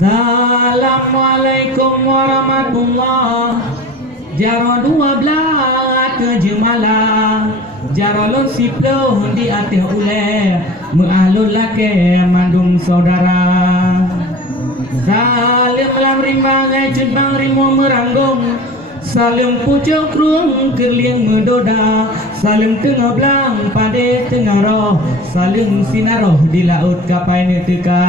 Assalamualaikum warahmatullah. Jaro 12 ke jemalah, jaro lon siplo di atas ule, mengalul lake mandung saudara. Salim lam rimbang cut bang rimo meranggung, salim pucuk ruang kerliang mendoda, salim tengah belang pada tengah roh, salim sinaroh di laut kapai neteka.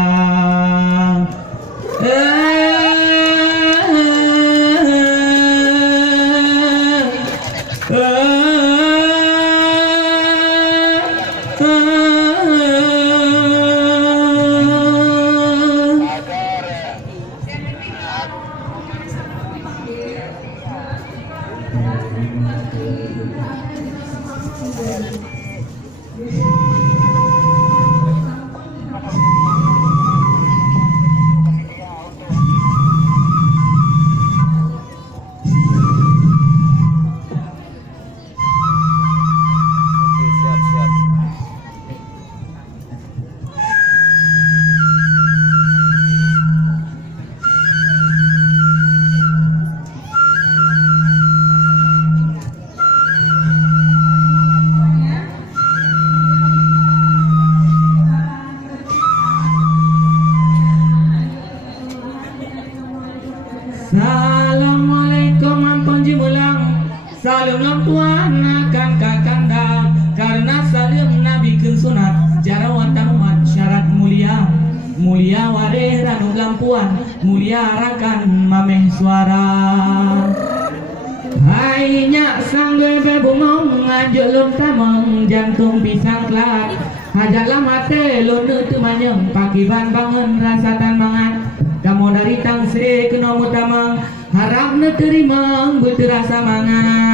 Assalamualaikum ampun jimulang, salim lang tuan akan kakanda, karena salim nabi kun sunat, jarawat tamat syarat mulia, mulia wareh ranu lampuan, mulia rakan mameh suara. Hai nyak sang bebe bumong, ajuk lum tamong, jantung pisang kelak, hajaklah mate lunu tu manyeng, pakiban bangun rasa tan mangat. Kamu dari tang sri kena mutamang, harap ne terima berterasa mangat.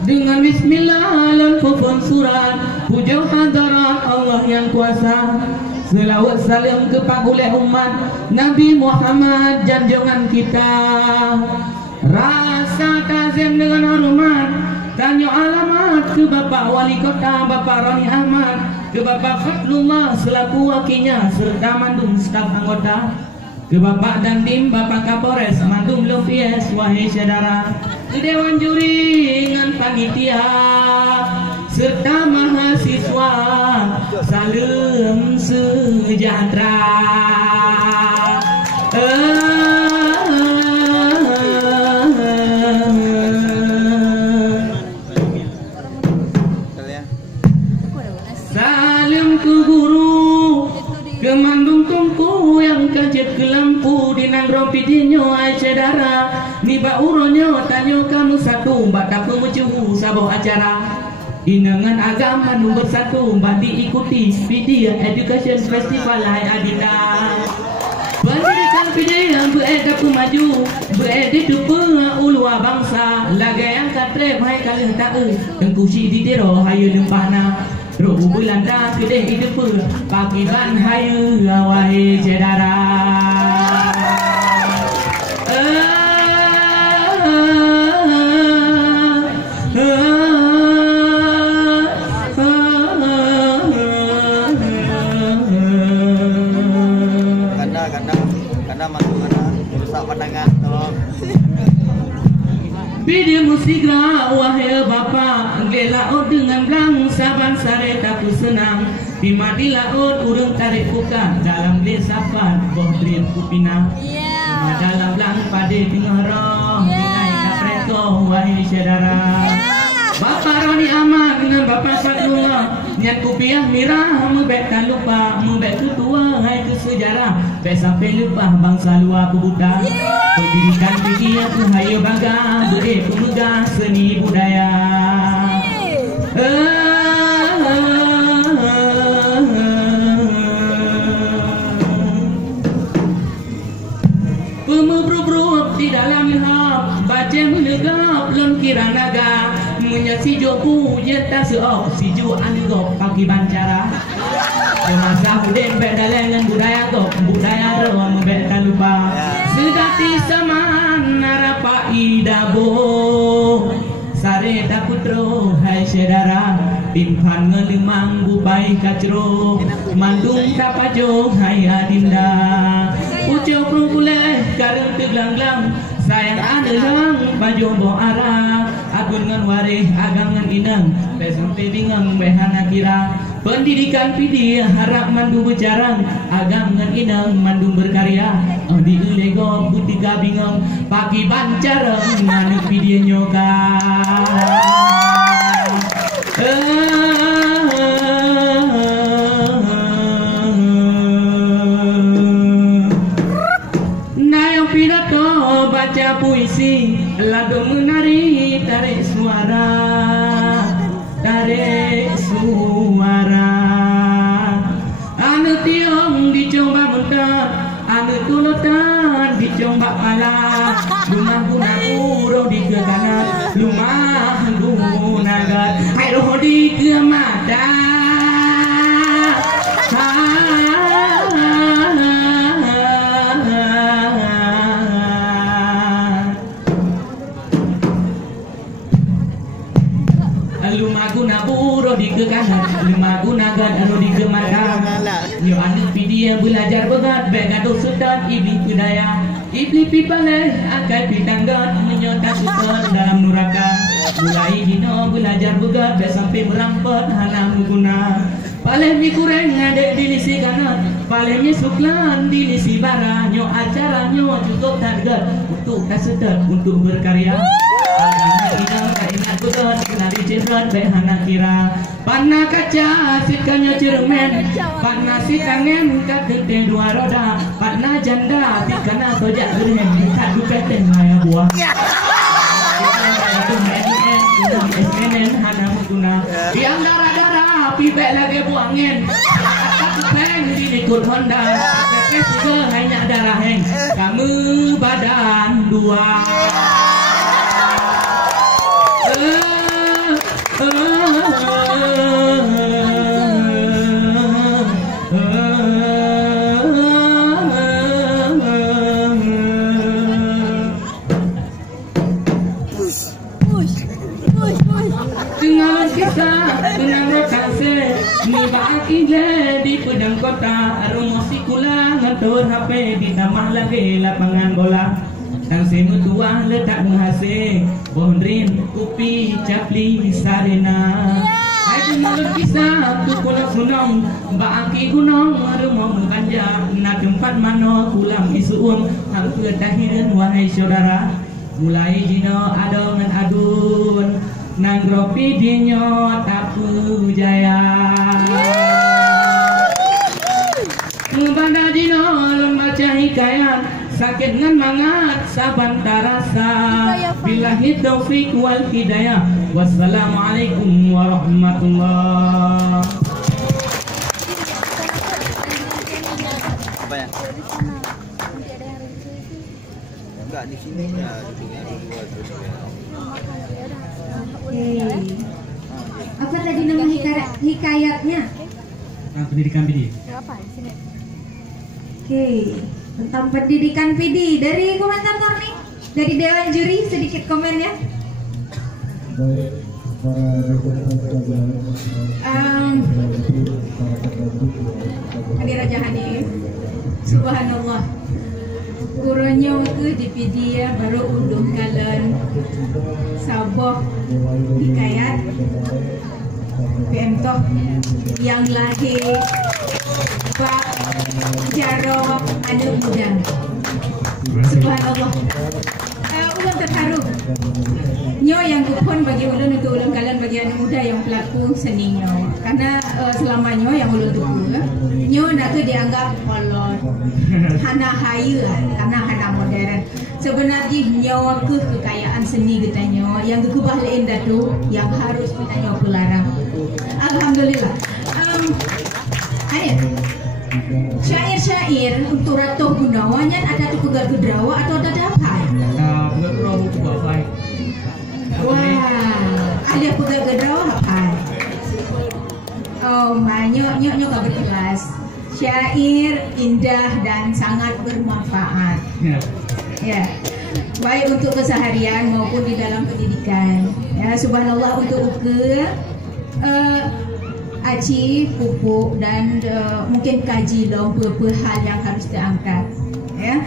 Dengan bismillah lanfufun surat, puja hadarat Allah yang kuasa, selawat salam kepada umat Nabi Muhammad janjungan kita. Rasa tazim dengan hormat, tanya alamat ke Bapak Wali Kota Bapak Roni Ahmad, ke Bapak Fadlullah selaku wakilnya serta mandum staf anggota, ke Bapak Dandim Bapak Kapolres mandum Lufies, wahai saudara, ke Dewan Juri dengan panitia serta mahasiswa, salam sejahtera. Salam ke guru, ke mandung tungku yang kejep ke lampu di nangrompi dinyo ai saudara, ni ba uronyo tanyo kamu satu mbak tak pemucuhu sabuh acara. Inangan agama nomor satu mbak diikuti Media Education Festival hai adita. Pendidikan pilihan beredar ku maju, beredar tupu ulua bangsa, lagai yang katre hai kali tahu, engkusi di tero hayu lempahna. Roh bulanda kedeh hidup pakiban hayu wahai saudara. Kanda masuk mana rusak pandangan tolong. Video musigra wahai bapa, nge laut dengan belang saban sare tak senang. Bima di laut urung tarik buka dalam lesapan bohdrin kupina. Dalam belang pade tengah roh, binai kapreto wahai saudara. Bapak Roni Ahmad dengan Bapak Fadlullah, niat kupiah mirah membek tak lupa, membek ketua hai ke sejarah, bek sampai lupa bangsa luar kebuta. Pendidikan tinggi aku hayo bangga, beri pemuda seni budaya. Pemubrubruk di dalam hap, baca menegap lon kira naga, menyasi joku jeta se oh siju anu go pagi bancara. Masa huden bedalengan budaya go budaya ro membet tak lupa. Sedati saman narapa idabo. Sare dakutro hai sedara timpan ngelimang bubai kacro mandung kapajo hai adinda ujo krungkule kareng teglang-lang sayang adelang baju bo ara agun ngan wareh agang ngan inang sampai bingung behana kira pendidikan pidi harap mandu berjarang agam ngan inang mandung berkarya di ulego butiga bingung pagi bancareng manuk pidi nyoka Nayang pidato baca puisi lagu menari tarik suara anu tiong dicoba mentah anu tulotan dicoba pala lumah guna uro di ke kanan lumah guna gat hai roh di ke mata lumaguna buro di ke kanan lumaguna gad anu di ke mata yo anu pidi yang belajar begat begado sudan ibli budaya ibli pipale akai pitanggat menyota sudan dalam nuraka mulai dino belajar begat sampai merampot hana guna paleh mi kureng ngade di lisi kanan paleh mi suklan di lisi bara nyo acara nyo cukup target untuk kasedat untuk berkarya ingat budon kenali cerot behana kira panna kaca sikanya cermen panna sikangen kakete dua roda panna janda tikana tojak berhen kadu peten maya buah SNN hana muguna yang darah-darah pibek lagi buangin aku peng dinikut Honda kekes ke hanya darah heng kamu badan dua Dengan kisah benang rotase Niba akile di pedang kota Rumosi kula ngatur HP ditambah lagi lapangan bola dan semu tua letak menghase Bondrin, Kupi, Capli, Sarena Hai dengar kisah tu kuno sunong Mbak Aki gunung rumah menganja Nak tempat mana pulang isuun Hampir tahiran wahai saudara Mulai dino adongan adun Nanggropi dinyo tapu jaya Ngebanda dino lembaca hikayat sakit ngan mangat saban tarasa billahi taufiq wal hidayah wassalamualaikum warahmatullah. Apa ya? Enggak di sini ya, Apa tadi nama hikayatnya? Pendidikan PD. Apa di sini? Oke. Tentang pendidikan PD dari komentator nih, dari dewan juri sedikit komen ya. Hadir Raja Hanif, subhanallah. Kurangnya ke di PD ya baru undung kalian Sabah hikayat PM toh yang lahir Pak Jarok anak muda. Subhanallah. Ulun terharu. Nyo yang kupon bagi ulun untuk ulun kalian bagi anak muda yang pelaku seni nyo. Karena selama nyo yang ulun tuku, nyo nak tu dianggap kolot, hana hayu, karena hana modern. Sebenarnya nyo ke kekayaan seni kita nyo yang kekubah lain datu yang harus kita nyo pelarang. Alhamdulillah. Ayat. Syair-syair untuk Ratu Gunawan ada tu pegal gedrawa atau ada apa? Pegal gedrawa juga baik. Wah, ada pegal gedrawa apa? Nyok agak ikhlas. Syair indah dan sangat bermanfaat. Ya. Baik untuk keseharian maupun di dalam pendidikan. Ya, subhanallah untuk uke aci, pupuk dan mungkin kaji beberapa hal yang harus diangkat. Ya.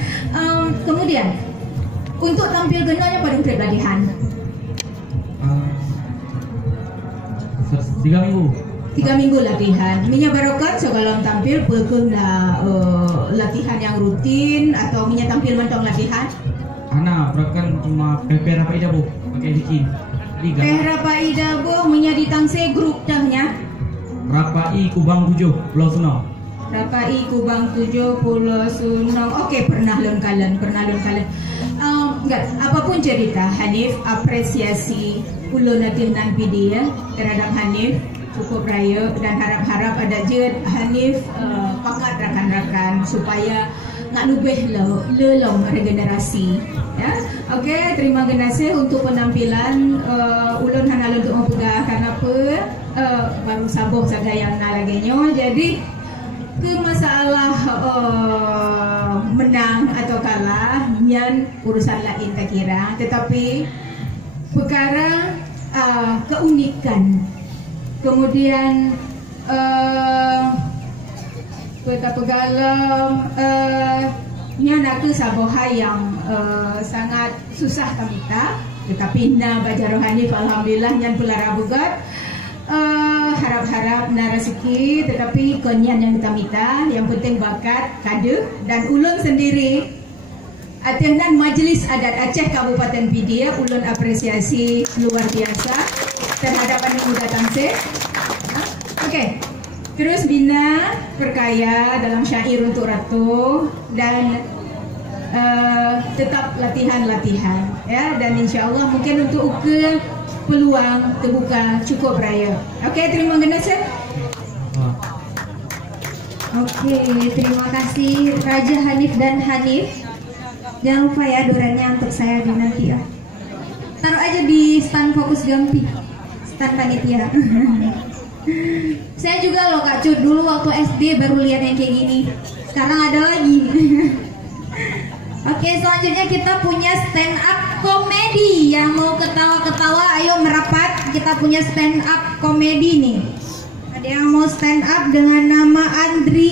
Kemudian untuk tampil genanya pada pelatihan 3 minggu latihan. Minyak barokat segalam tampil pernah latihan yang rutin atau minyak tampil mentong latihan. Ana berakan cuma PP Rapa Ida bu pakai bikin liga. Rapa Ida bu minyak ditangse grup dahnya. Rapa I Kubang 7 Pulau Sunau. Rapa I Kubang 7 Pulau Sunau. Okey, pernah lengkalan. Enggak, apapun cerita Hanif, apresiasi ulun latihan PD ya terhadap Hanif cukup raya dan harap-harap ada je Hanif pakat rakan-rakan supaya nak lebih lelong regenerasi ya. Okey, terima kasih untuk penampilan ulun hanal untuk mempegang kenapa baru sabuk saja yang nalagenyo. Jadi ke masalah menang atau kalah nyan urusan lain tak kira, tetapi perkara keunikan kemudian pegalam nak ke sabohai yang sangat susah tamita, tetapi na baca rohani alhamdulillah yang pelara bugat harap-harap na rezeki, tetapi konyan yang tamita yang penting bakat kade dan ulun sendiri atianan Majlis Adat Aceh Kabupaten Pedia ulun apresiasi luar biasa terhadap anak muda Tangseh. Okey. Terus bina perkaya dalam syair untuk ratu dan tetap latihan ya, dan insyaallah mungkin untuk uke peluang terbuka cukup raya. Okey, terima kasih. Okey, terima kasih Raja Hanif dan Hanif. Jangan lupa ya dorennya untuk saya di nanti ya. Taruh aja di stand Fokus Gampi, stand panitia. Saya juga loh Kak Cut, dulu waktu SD baru lihat yang kayak gini. Sekarang ada lagi. Oke, selanjutnya kita punya stand up komedi. Yang mau ketawa-ketawa ayo merapat. Kita punya stand up komedi nih. Ada yang mau stand up dengan nama Andri